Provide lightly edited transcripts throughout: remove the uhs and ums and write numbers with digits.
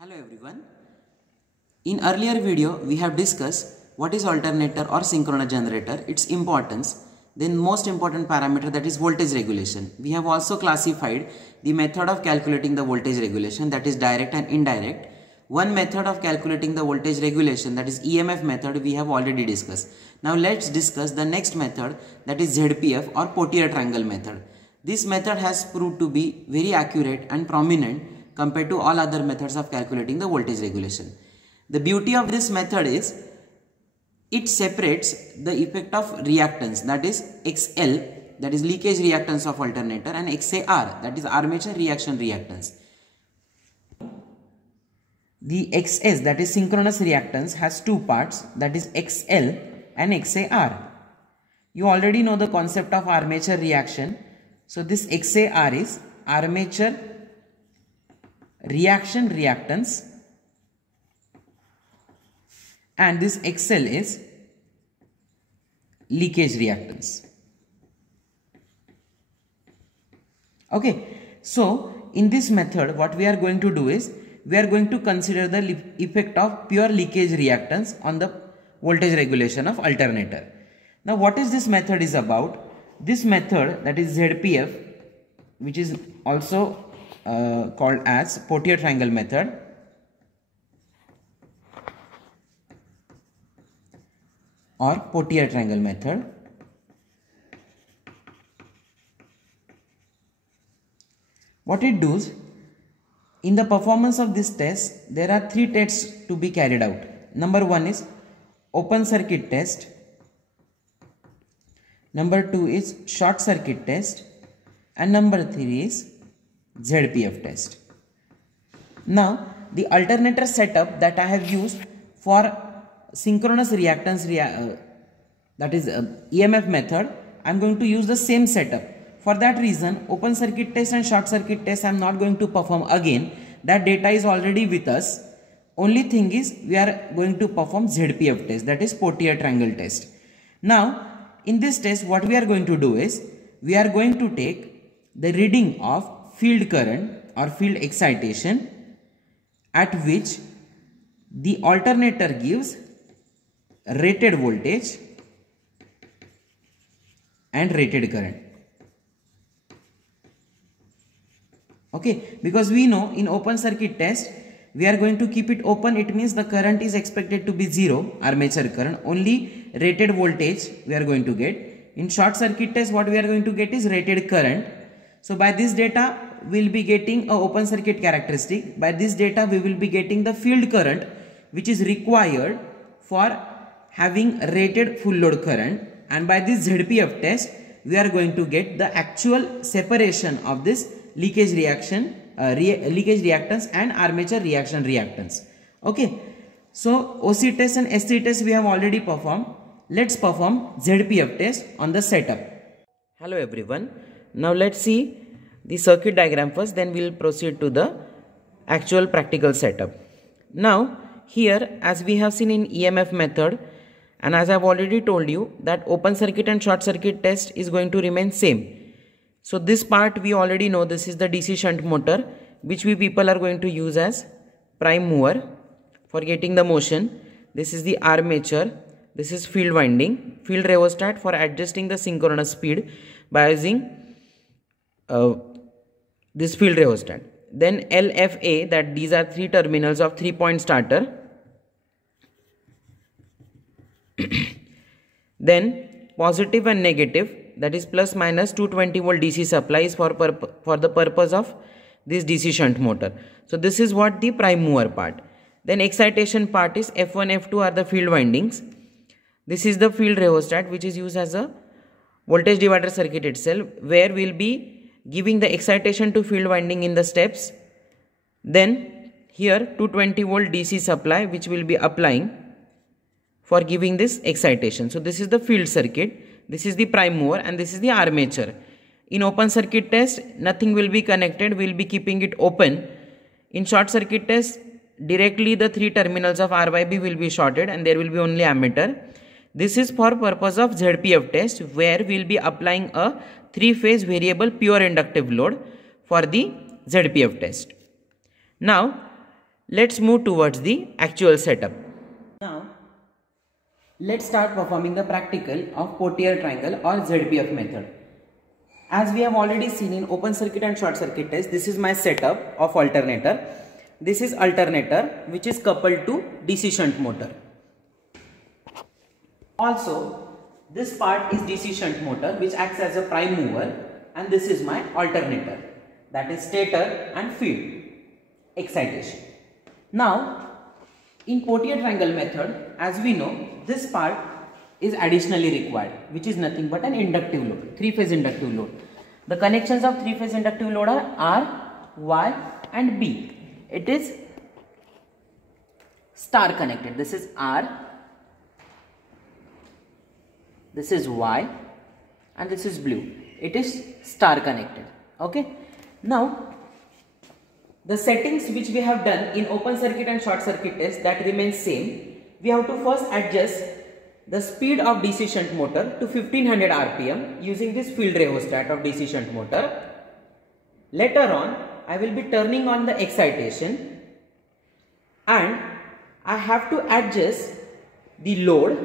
Hello everyone. In earlier video we have discussed what is alternator or synchronous generator, its importance, then most important parameter, that is voltage regulation. We have also classified the method of calculating the voltage regulation, that is direct and indirect. One method of calculating the voltage regulation, that is EMF method, we have already discussed. Now let's discuss the next method, that is ZPF or Pottier triangle method. This method has proved to be very accurate and prominent compared to all other methods of calculating the voltage regulation. The beauty of this method is it separates the effect of reactance, that is XL, that is leakage reactance of alternator, and XAR, that is armature reaction reactance. The XS, that is synchronous reactance, has two parts, that is XL and XAR. You already know the concept of armature reaction. So this XAR is armature reaction reactance and this XL is leakage reactance. Okay, so in this method what we are going to do is we are going to consider the effect of pure leakage reactance on the voltage regulation of alternator. Now what is this method is about? This method, that is ZPF, which is also called as Pottier triangle method, or Pottier triangle method. What it does, in the performance of this test, there are three tests to be carried out. Number one is open circuit test. Number two is short circuit test. And number three is ZPF test. Now, the alternator setup that I have used for synchronous reactance, that is EMF method, I am going to use the same setup. For that reason, open circuit test and short circuit test I am not going to perform again. That data is already with us. Only thing is we are going to perform ZPF test, that is Pottier triangle test. Now, in this test what we are going to do is we are going to take the reading of field current or field excitation at which the alternator gives rated voltage and rated current. Okay, because we know in open circuit test we are going to keep it open, it means the current is expected to be 0, armature current, only rated voltage we are going to get. In short circuit test what we are going to get is rated current. So by this data we will be getting a open circuit characteristic. By this data we will be getting the field current which is required for having rated full load current, and by this ZPF test we are going to get the actual separation of this leakage reaction, leakage reactance and armature reaction reactance. Okay, so OC test and SC test we have already performed. Let's perform ZPF test on the setup. Hello everyone. Now let's see the circuit diagram first, then we will proceed to the actual practical setup. Now here, as we have seen in EMF method, and as I have already told you that open circuit and short circuit test is going to remain same. So this part we already know, this is the DC shunt motor which we people are going to use as prime mover for getting the motion. This is the armature, this is field winding, field rheostat for adjusting the synchronous speed by using this field rheostat. Then LFA, that these are three terminals of 3-point starter. Then positive and negative, that is plus minus 220 volt DC supply is for the purpose of this DC shunt motor. So this is what the prime mover part. Then excitation part is F1, F2 are the field windings. This is the field rheostat which is used as a voltage divider circuit itself, where we will be giving the excitation to field winding in the steps. Then here 220 volt DC supply which will be applying for giving this excitation. So this is the field circuit, this is the prime mover, and this is the armature. In open circuit test nothing will be connected, we will be keeping it open. In short circuit test directly the three terminals of RYB will be shorted and there will be only ammeter. This is for purpose of ZPF test, where we will be applying a 3-phase variable pure inductive load for the ZPF test. Now let's move towards the actual setup. Now, let's start performing the practical of Pottier triangle or ZPF method. As we have already seen in open circuit and short circuit test, this is my setup of alternator. This is alternator which is coupled to DC shunt motor. Also, this part is DC shunt motor which acts as a prime mover, and this is my alternator, that is stator and field excitation. Now, in Pottier triangle method, as we know, this part is additionally required, which is nothing but an inductive load, three-phase inductive load. The connections of three-phase inductive load are R, Y and B. It is star connected. This is R, this is Y and this is blue. It is star connected. Okay. Now, the settings which we have done in open circuit and short circuit test, that remains same. We have to first adjust the speed of DC shunt motor to 1500 RPM using this field rheostat of DC shunt motor. Later on, I will be turning on the excitation and I have to adjust the load,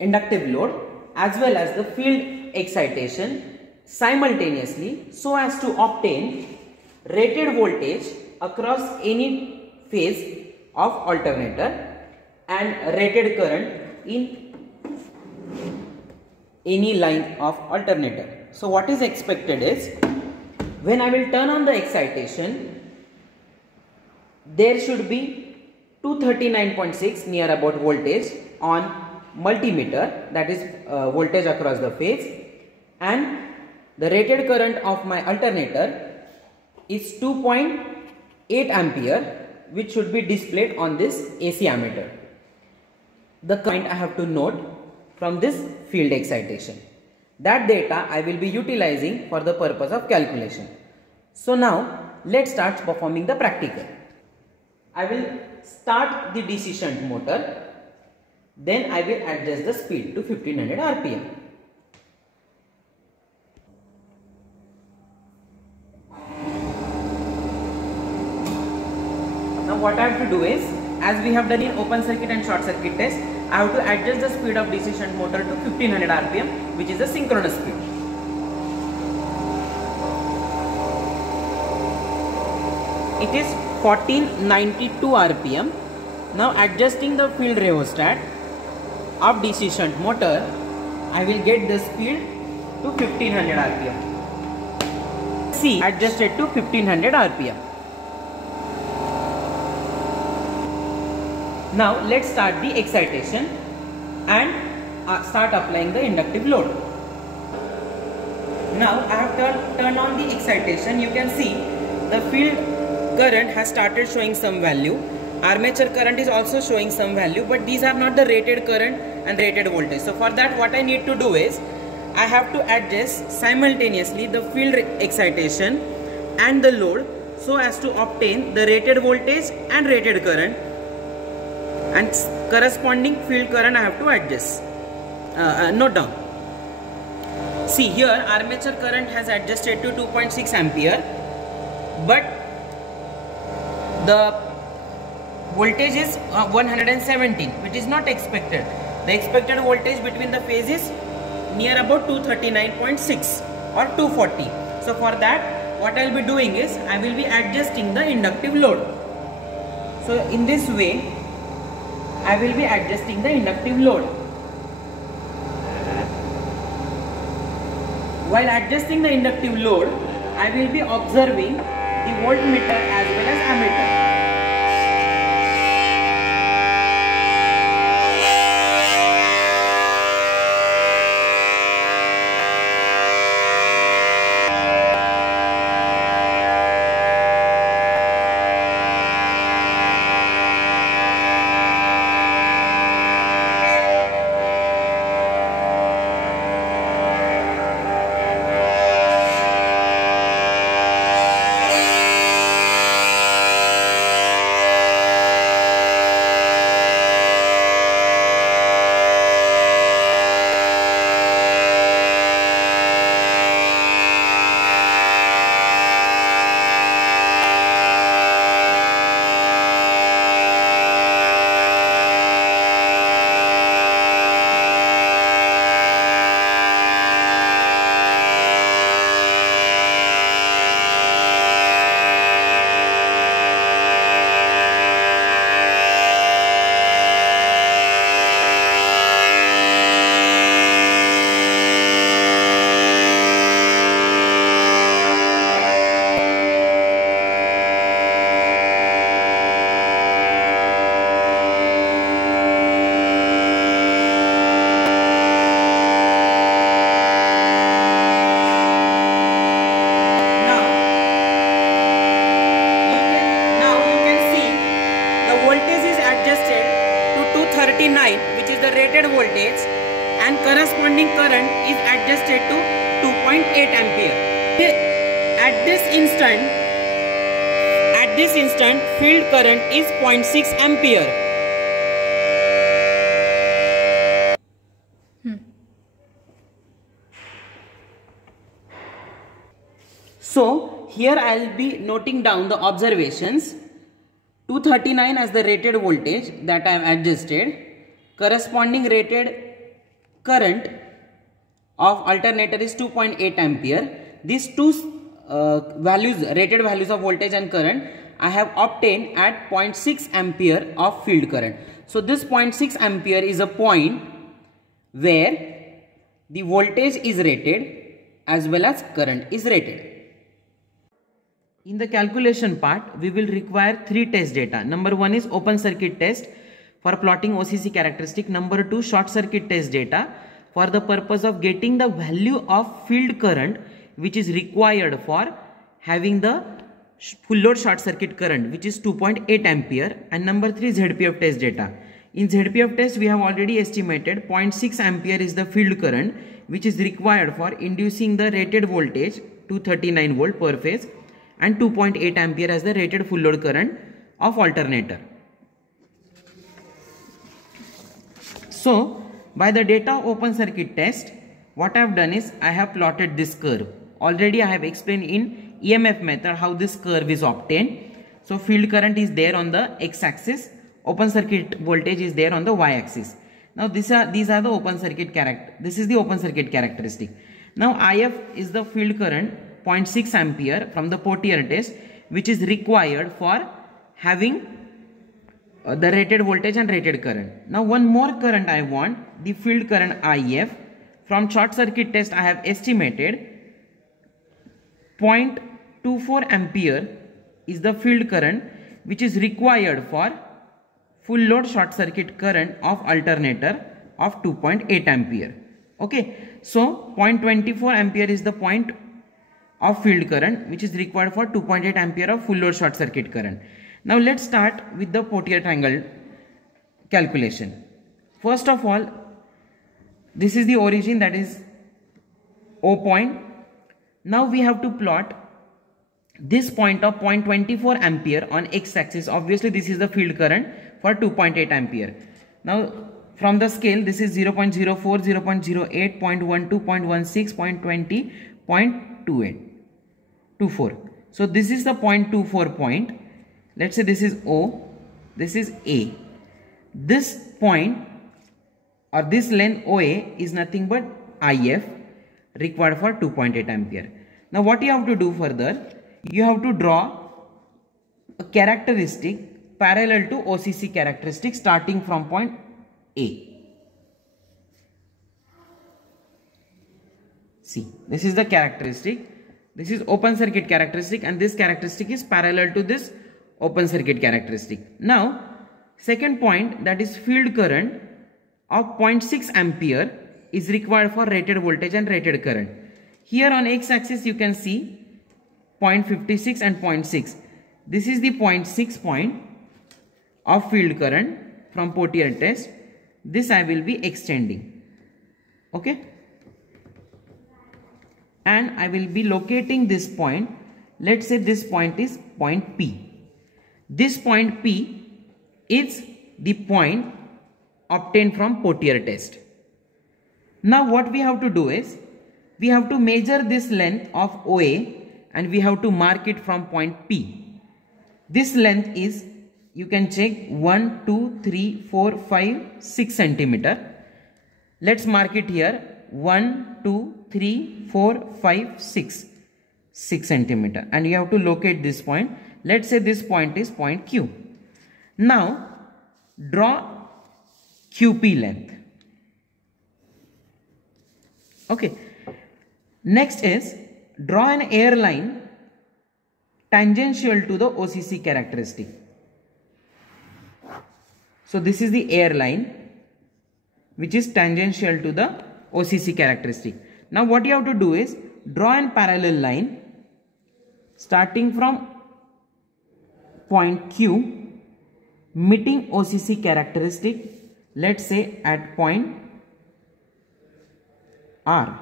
inductive load, as well as the field excitation simultaneously so as to obtain rated voltage across any phase of alternator and rated current in any line of alternator. So what is expected is, when I will turn on the excitation, there should be 239.6 near about voltage on multimeter, that is voltage across the phase, and the rated current of my alternator is 2.8 ampere, which should be displayed on this AC ammeter. The point I have to note from this field excitation. That data I will be utilizing for the purpose of calculation. So now let's start performing the practical. I will start the DC shunt motor, then I will adjust the speed to 1500 RPM. Now what I have to do is, as we have done in open circuit and short circuit test, I have to adjust the speed of DC shunt motor to 1500 RPM, which is the synchronous speed. It is 1492 RPM. Now adjusting the field rheostat of DC shunt motor, I will get the speed to 1500 RPM. See, adjusted to 1500 RPM. Now let's start the excitation and start applying the inductive load. Now I have turned on the excitation. You can see the field current has started showing some value. Armature current is also showing some value, but these are not the rated current and rated voltage. So for that, what I need to do is, I have to adjust simultaneously the field excitation and the load so as to obtain the rated voltage and rated current, and corresponding field current I have to adjust. Note down. See here, armature current has adjusted to 2.6 ampere, but the voltage is 117, which is not expected. The expected voltage between the phases near about 239.6 or 240. So for that, what I will be doing is, I will be adjusting the inductive load. So in this way, I will be adjusting the inductive load. While adjusting the inductive load, I will be observing the voltmeter as well as ammeter. 239, which is the rated voltage, and corresponding current is adjusted to 2.8 ampere. At this instant, field current is 0.6 ampere. So here I will be noting down the observations. 239 as the rated voltage that I have adjusted. Corresponding rated current of alternator is 2.8 ampere. These two rated values of voltage and current, I have obtained at 0.6 ampere of field current. So this 0.6 ampere is a point where the voltage is rated as well as current is rated. In the calculation part, we will require 3 test data. Number 1 is open circuit test for plotting OCC characteristic. Number 2, short circuit test data for the purpose of getting the value of field current which is required for having the full load short circuit current, which is 2.8 ampere. And number 3, ZPF test data. In ZPF test, we have already estimated 0.6 ampere is the field current which is required for inducing the rated voltage 239 volt per phase, and 2.8 ampere as the rated full load current of alternator. So by the data of open circuit test, what I have done is I have plotted this curve. Already I have explained in EMF method how this curve is obtained. So field current is there on the x-axis, open circuit voltage is there on the y-axis. Now these are the open circuit this is the open circuit characteristic. Now IF is the field current 0.6 ampere from the Pottier test, which is required for having the rated voltage and rated current. Now one more current I want, the field current IF. From short circuit test I have estimated 0.24 ampere is the field current which is required for full load short circuit current of alternator of 2.8 ampere. Okay, so 0.24 ampere is the point of field current which is required for 2.8 ampere of full load short circuit current. Now let's start with the Pottier triangle calculation. First of all, this is the origin, that is O point. Now we have to plot this point of 0.24 ampere on x-axis. Obviously this is the field current for 2.8 ampere. Now from the scale, this is 0.04, 0.08, 0.12, 0.16, 0.20, 0.28. 24. So this is the 0.24 point. Let's say this is O, this is A. This point or this length OA is nothing but IF required for 2.8 ampere. Now what you have to do further, you have to draw a characteristic parallel to OCC characteristic starting from point A. See, this is the characteristic. This is open circuit characteristic and this characteristic is parallel to this open circuit characteristic. Now second point, that is field current of 0.6 ampere is required for rated voltage and rated current. Here on x-axis you can see 0.56 and 0.6. This is the 0.6 point of field current from Pottier test. This I will be extending. Okay. And I will be locating this point. Let's say this point is point P. This point P is the point obtained from Pottier test. Now what we have to do is, we have to measure this length of OA and we have to mark it from point P. This length is, you can check, 1, 2, 3, 4, 5, 6 centimeter. Let's mark it here. 1, 2, 3, 4, 5, 6 centimeter, and you have to locate this point. Let's say this point is point Q. Now draw QP length. Okay. Next is draw an air line tangential to the OCC characteristic. So this is the air line which is tangential to the OCC characteristic. Now what you have to do is draw a parallel line starting from point Q, meeting OCC characteristic let's say at point R.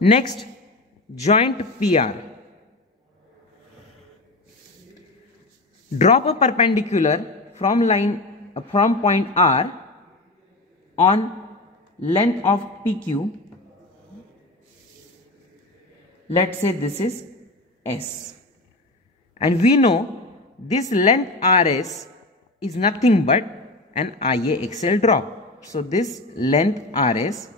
Next, joint PR. Drop a perpendicular from point R on length of PQ. Let's say this is S. And we know this length RS is nothing but an IAXL drop. So this length RS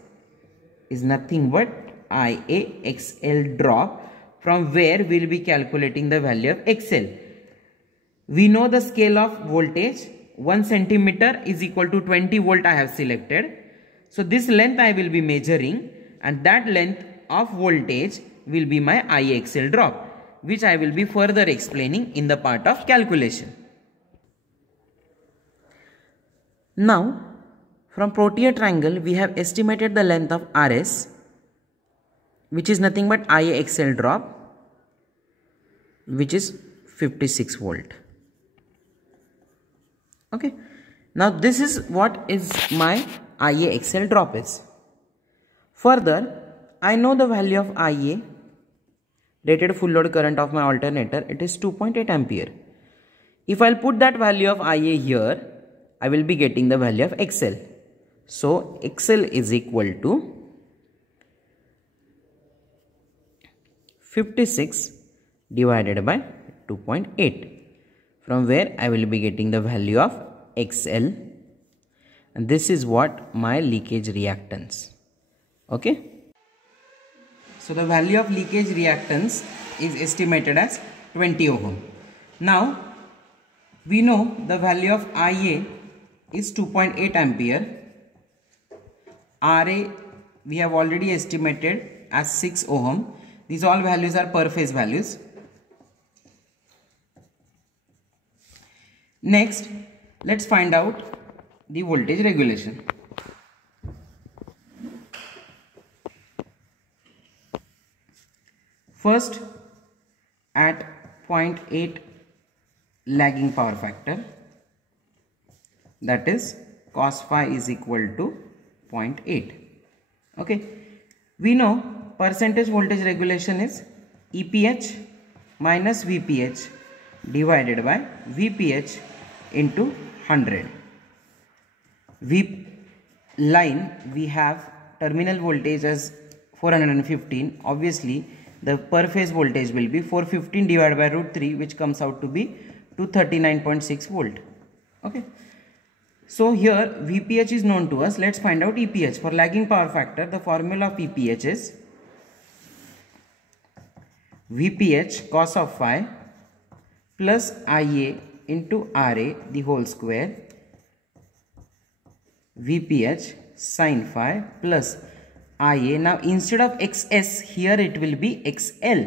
is nothing but IAXL drop, from where we will be calculating the value of XL. We know the scale of voltage, 1 centimeter is equal to 20 volt I have selected. So this length I will be measuring, and that length of voltage will be my IAXL drop, which I will be further explaining in the part of calculation. Now, from proteus triangle we have estimated the length of RS, which is nothing but IAXL drop, which is 56 volt. Okay. Now this is what is my IAXL drop is. Further, I know the value of IA, rated full load current of my alternator, it is 2.8 ampere. If I'll put that value of IA here, I will be getting the value of XL. So XL is equal to 56 divided by 2.8, from where I will be getting the value of XL, and this is what my leakage reactance. Okay. So the value of leakage reactance is estimated as 20 ohm. Now we know the value of IA is 2.8 ampere. RA we have already estimated as 6 ohm. These all values are per phase values. Next, let's find out the voltage regulation. First, at 0.8 lagging power factor, that is cos phi is equal to 0.8. Okay, we know percentage voltage regulation is EPH minus VPH divided by VPH into 100. V line we have terminal voltage as 415. Obviously the per phase voltage will be 415 divided by root 3, which comes out to be 239.6 volt. Okay. So here VPH is known to us. Let's find out EPH. For lagging power factor, the formula of EPH is VPH cos of phi plus IA into RA the whole square, VPH sin phi plus IA. Now instead of XS, here it will be XL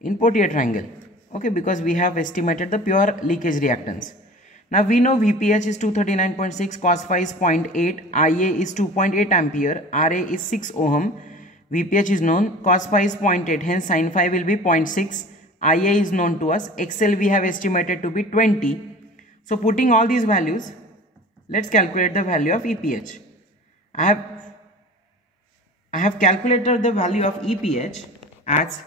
in proteus triangle. Okay, because we have estimated the pure leakage reactance. Now we know VPH is 239.6, cos phi is 0.8, IA is 2.8 ampere, RA is 6 ohm, VPH is known, cos phi is 0.8, hence sin phi will be 0.6, IA is known to us, XL we have estimated to be 20. So putting all these values, let's calculate the value of EPH. I have calculated the value of EPH as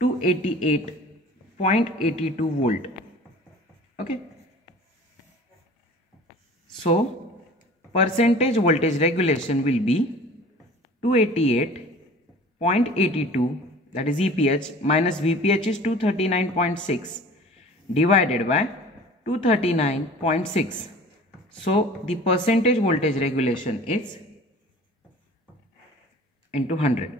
288.82 volt. Okay. So percentage voltage regulation will be 288.82, that is EPH, minus VPH is 239.6 divided by 239.6. So the percentage voltage regulation is into 100,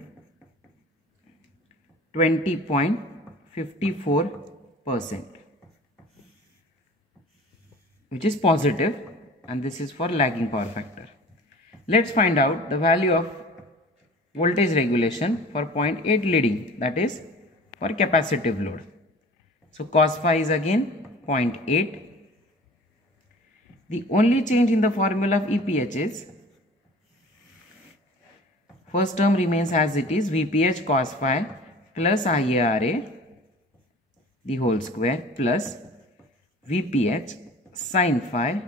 20.54%, which is positive, and this is for lagging power factor. Let's find out the value of voltage regulation for 0.8 leading, that is for capacitive load. So cos phi is again 0.8. The only change in the formula of EPH is first term remains as it is, VPH cos phi plus IARA the whole square plus VPH sin phi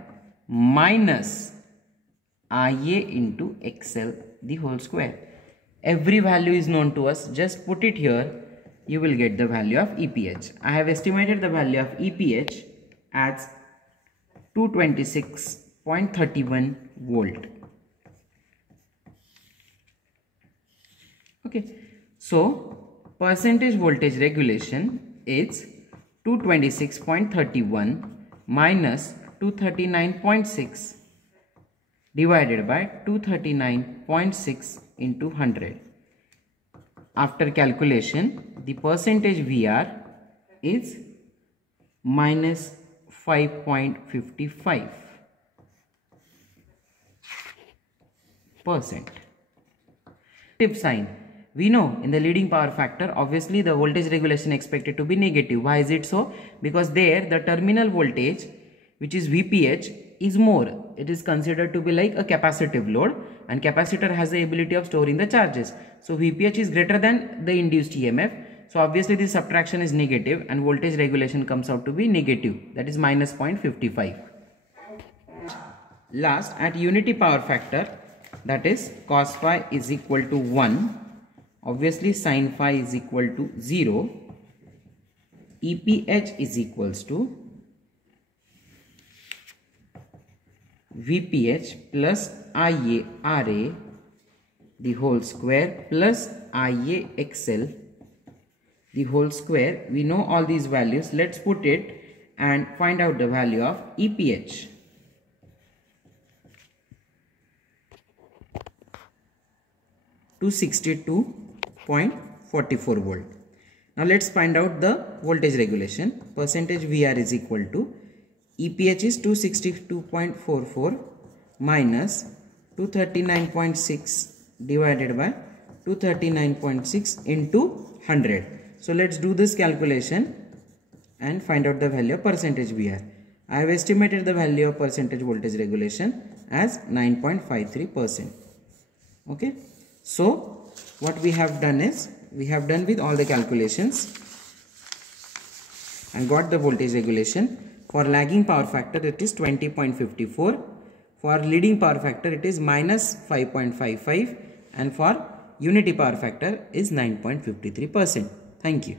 minus IA into XL the whole square. Every value is known to us. Just put it here. You will get the value of EPH. I have estimated the value of EPH as 226.31 volt. Okay. So percentage voltage regulation is 226.31 minus 239.6 divided by 239.6 into 100. After calculation, the percentage VR is minus 5.55%. Negative sign. We know in the leading power factor, obviously the voltage regulation expected to be negative. Why is it so? Because there the terminal voltage, which is VPH, is more. It is considered to be like a capacitive load, and capacitor has the ability of storing the charges. So VPH is greater than the induced EMF. So obviously this subtraction is negative and voltage regulation comes out to be negative, that is minus 0.55. Last, at unity power factor, that is cos phi is equal to 1. Obviously sin phi is equal to 0. EPH is equals to VPH plus IA RA the whole square plus IA XL the whole square. We know all these values. Let's put it and find out the value of EPH. To 62.44 volt. Now let's find out the voltage regulation. Percentage VR is equal to EPH is 262.44 minus 239.6 divided by 239.6 into 100. So let's do this calculation and find out the value of percentage VR. I have estimated the value of percentage voltage regulation as 9.53%. Okay. So what we have done is, we have done with all the calculations and got the voltage regulation. For lagging power factor it is 20.54. For leading power factor it is minus 5.55, and for unity power factor is 9.53%. Thank you.